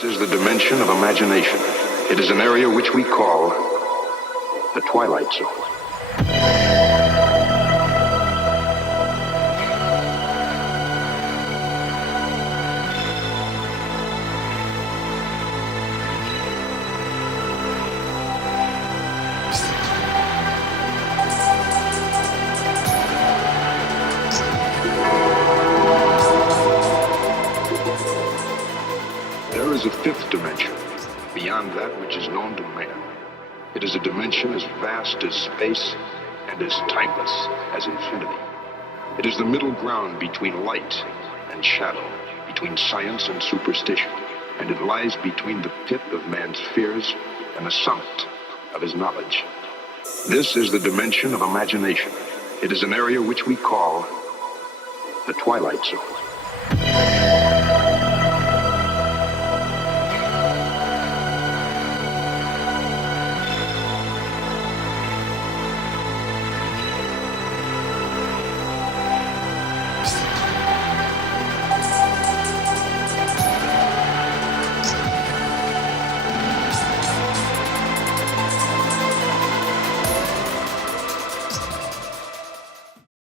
This is the dimension of imagination. It is an area which we call the Twilight Zone. There is a fifth dimension, beyond that which is known to man. It is a dimension as vast as space and as timeless as infinity. It is the middle ground between light and shadow, between science and superstition, and it lies between the pit of man's fears and the summit of his knowledge. This is the dimension of imagination. It is an area which we call the Twilight Zone.